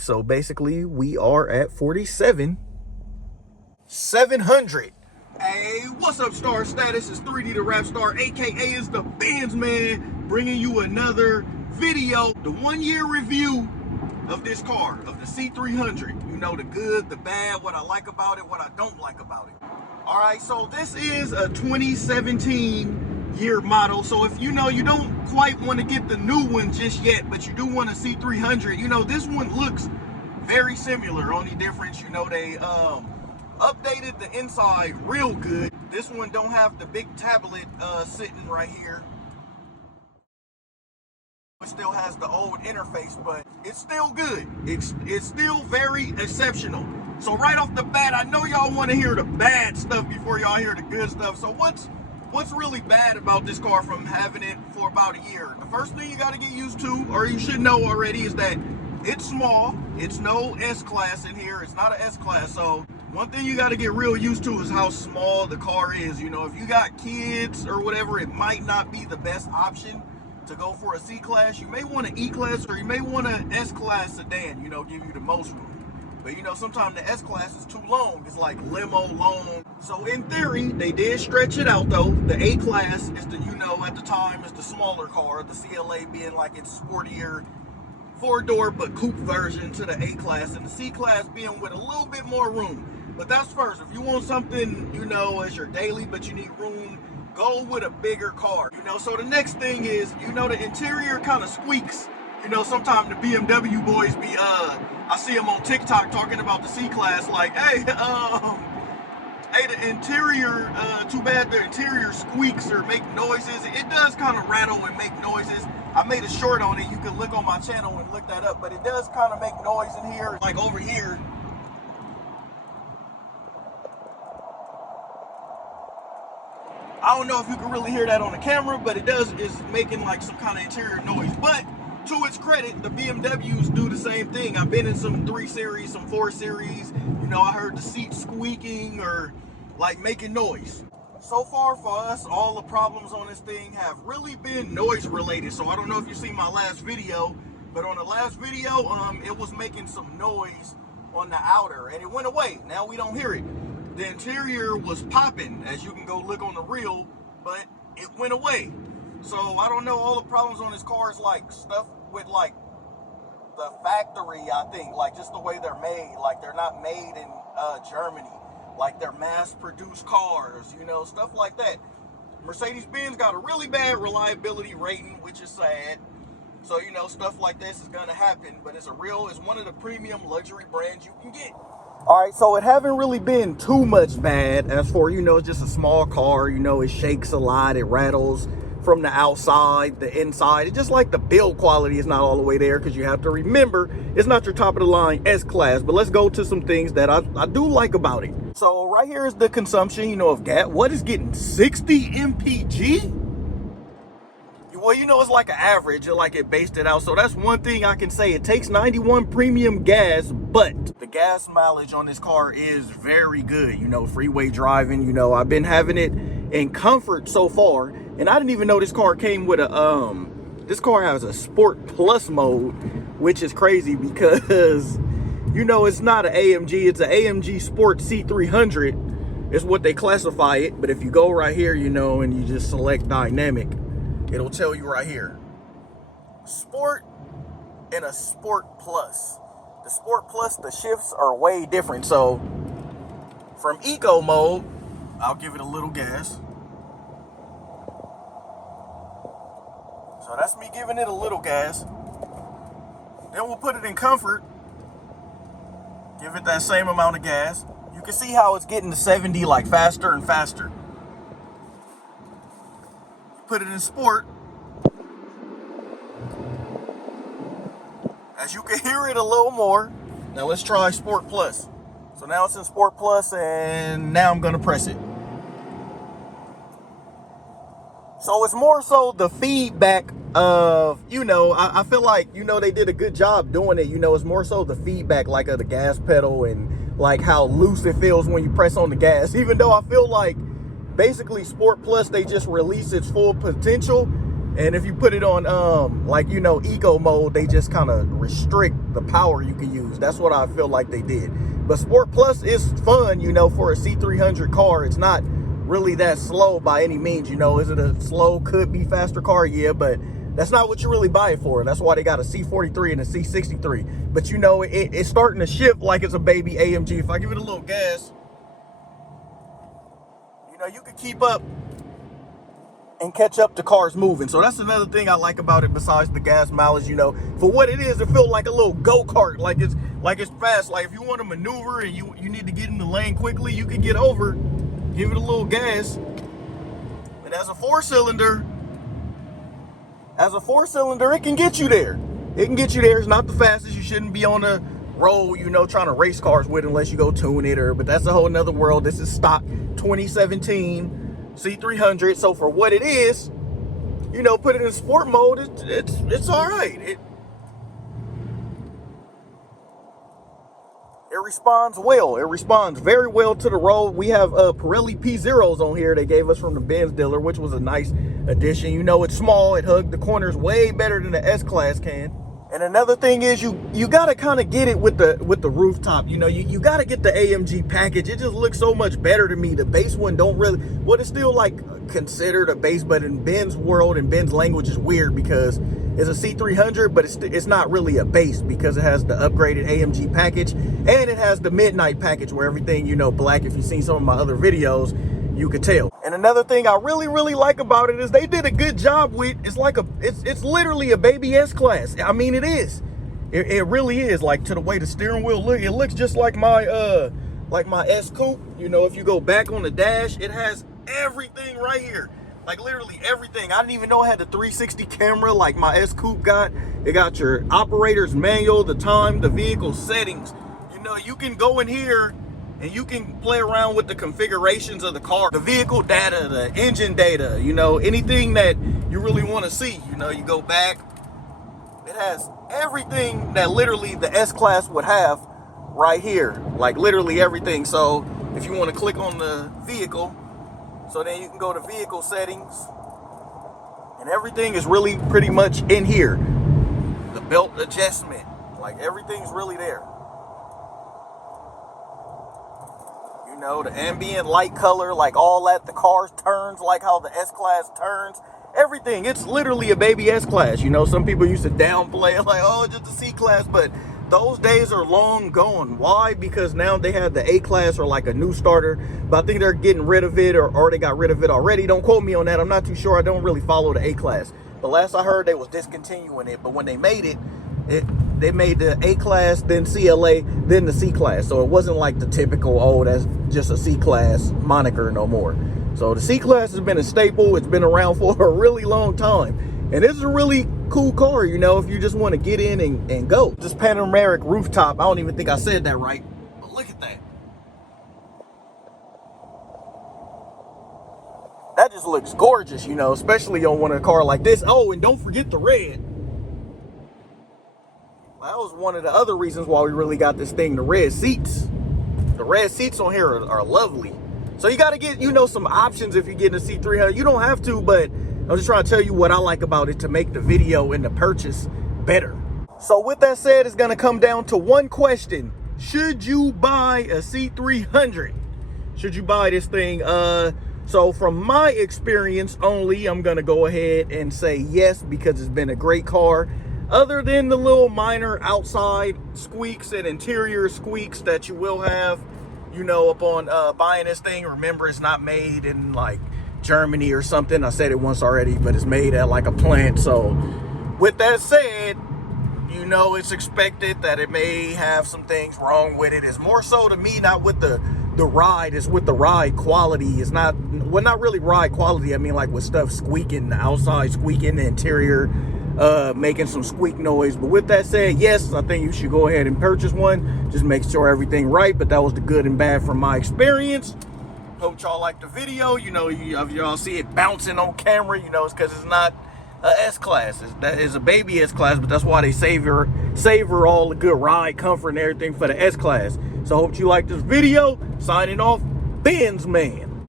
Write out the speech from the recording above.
So basically we are at 47,700. Hey, what's up, Star Status? It's 3D the Rap Star, aka is the Benz man, bringing you another video, the 1-year review of this car, of the C300. You know, the good, the bad, what I like about it, what I don't like about it. All right, so this is a 2017 year model. So if you know you don't quite want to get the new one just yet, but you do want a C300, you know, this one looks very similar. Only difference, you know, they updated the inside real good. This one don't have the big tablet sitting right here. It still has the old interface, but it's still good. It's still very exceptional. So right off the bat, I know y'all want to hear the bad stuff before y'all hear the good stuff. So what's really bad about this car from having it for about a year? The first thing you got to get used to, or you should know already, is that it's small. It's no S-Class in here. It's not an S-Class. So one thing you got to get real used to is how small the car is. You know, if you got kids or whatever, it might not be the best option to go for a C-Class. You may want an E-Class, or you may want an S-Class sedan, you know, give you the most room. But you know, sometimes the S-Class is too long. It's like limo long. So in theory, they did stretch it out though. The A-Class is the, you know, at the time is the smaller car, the CLA being like its sportier 4-door but coupe version to the A-Class, and the C-Class being with a little bit more room. But that's first. If you want something, you know, as your daily, but you need room, go with a bigger car. You know, so the next thing is, you know, the interior kind of squeaks. You know, sometimes the BMW boys be, I see them on TikTok talking about the C-Class, like, hey, the interior, too bad the interior squeaks or make noises. It does kind of rattle and make noises. I made a short on it. You can look on my channel and look that up, but it does kind of make noise in here. Like over here, I don't know if you can really hear that on the camera, but it is making like some kind of interior noise. But to its credit, the BMWs do the same thing. I've been in some 3 Series, some 4 Series. You know, I heard the seat squeaking or like making noise. So far for us, all the problems on this thing have really been noise related. So I don't know if you seen my last video, but on the last video, it was making some noise on the outer and it went away. Now we don't hear it. The interior was popping, as you can go look on the reel, but it went away. So I don't know, all the problems on this car is like stuff with like the factory, I think, like just the way they're made. Like they're not made in Germany, like they're mass-produced cars, you know, stuff like that. Mercedes-Benz got a really bad reliability rating, which is sad. So, you know, stuff like this is gonna happen, but it's one of the premium luxury brands you can get. All right, so it haven't really been too much bad. As for, you know, it's just a small car, you know, it shakes a lot, it rattles from the outside, the inside. It's just like the build quality is not all the way there, because you have to remember it's not your top of the line S-Class. But let's go to some things that I do like about it. So right here is the consumption, you know, of gas. What is getting 60 mpg? Well, you know, it's like an average, like it based it out. So that's one thing I can say. It takes 91 premium gas, but the gas mileage on this car is very good. You know, freeway driving, you know, I've been having it in comfort so far. And I didn't even know this car came with a, this car has a Sport Plus mode, which is crazy because, you know, it's not an AMG, it's an AMG Sport C300 is what they classify it. But if you go right here, you know, and you just select dynamic, it'll tell you right here, Sport and a Sport Plus. The Sport Plus, the shifts are way different. So from Eco mode, I'll give it a little gas. So that's me giving it a little gas. Then we'll put it in comfort. Give it that same amount of gas. You can see how it's getting to 70 like faster and faster. Put it in sport. As you can hear it a little more. Now let's try Sport Plus. So now it's in Sport Plus, and now I'm gonna press it. So it's more so the feedback of, you know, I feel like, you know, they did a good job doing it. You know, it's more so the feedback like of the gas pedal and like how loose it feels when you press on the gas. Even though I feel like basically Sport Plus, they just release its full potential And if you put it on like, you know, eco mode, they just kind of restrict the power you can use. That's what I feel like they did. But Sport Plus is fun, you know, for a C300 car. It's not really that slow by any means, you know. Is it a slow, could be faster car? Yeah, but that's not what you really buy it for. That's why they got a C43 and a C63. But you know, it's starting to shift like it's a baby AMG. If I give it a little gas, you know, you can keep up and catch up to cars moving. So that's another thing I like about it besides the gas mileage. You know, for what it is, it feels like a little go-kart. Like it's fast. Like if you want to maneuver and you need to get in the lane quickly, you can get over, give it a little gas. And as a four-cylinder, it can get you there. It can get you there. It's not the fastest. You shouldn't be on the road, you know, trying to race cars with unless you go tune it, but that's a whole nother world. This is stock 2017 C300. So for what it is, you know, put it in sport mode, it's all right. It responds well. It responds very well to the road. We have Pirelli P0s on here they gave us from the Benz dealer, which was a nice addition. You know, it's small. It hugged the corners way better than the S-Class can. And another thing is you got to kind of get it with the rooftop. You know, you got to get the AMG package. It just looks so much better to me. The base one don't really, well, it's still like considered a base, but in Ben's world and Ben's language is weird because it's a C300, but it's not really a base because it has the upgraded AMG package and it has the midnight package where everything, you know, black. If you've seen some of my other videos, you could tell. And another thing I really like about it is they did a good job with, it's literally a baby S-Class. I mean, it is. It really is. Like, to the way the steering wheel look, it looks just like my S Coupe. You know, if you go back on the dash, it has everything right here. Like literally everything. I didn't even know it had the 360 camera like my S Coupe got. It got your operator's manual, the time, the vehicle settings. You know, you can go in here and you can play around with the configurations of the car, the vehicle data, the engine data, you know, anything that you really want to see. You know, you go back, it has everything that literally the S-Class would have right here, like literally everything. So if you want to click on the vehicle, so then you can go to vehicle settings, and everything is really pretty much in here. The belt adjustment, like everything's really there. You know, the ambient light color, like all that, the car turns like how the S-Class turns, everything. It's literally a baby S-Class. You know, some people used to downplay it like, oh, it's just a C-Class, but those days are long gone. Why? Because now they have the A-Class or like a new starter, but I think they're getting rid of it or they got rid of it already. Don't quote me on that. I'm not too sure. I don't really follow the A-Class. But last I heard, they was discontinuing it. But when they made it, they made the A-Class, then CLA, then the C-Class. So it wasn't like the typical, oh, that's just a C-Class moniker no more. So the C-Class has been a staple. It's been around for a really long time. And this is a really cool car, you know, if you just want to get in and go. This panoramic rooftop, I don't even think I said that right, but look at that. That just looks gorgeous, you know, especially on a car like this. Oh, and don't forget the red. That was one of the other reasons why we really got this thing, the red seats. The red seats on here are lovely. So you got to get, you know, some options if you get a C300. You don't have to, but I'm just trying to tell you what I like about it to make the video and the purchase better. So with that said, it's going to come down to one question. Should you buy a C300? Should you buy this thing? So from my experience only, I'm going to go ahead and say yes, because it's been a great car. Other than the little minor outside squeaks and interior squeaks that you will have, you know, upon buying this thing. Remember, it's not made in like Germany or something. I said it once already, but it's made at like a plant. So with that said, you know, it's expected that it may have some things wrong with it. It's more so to me, not with the ride, it's with the ride quality. It's not, well, not really ride quality. I mean, like with stuff squeaking, the outside squeaking, the interior making some squeak noise. But with that said, yes, I think you should go ahead and purchase one. Just make sure everything right. But that was the good and bad from my experience. Hope y'all like the video. You know, y'all see it bouncing on camera, you know, it's because it's not a S-Class. That is a baby S-Class, but that's why they savor all the good ride comfort and everything for the S-Class. So I hope you like this video. Signing off, Benz Man.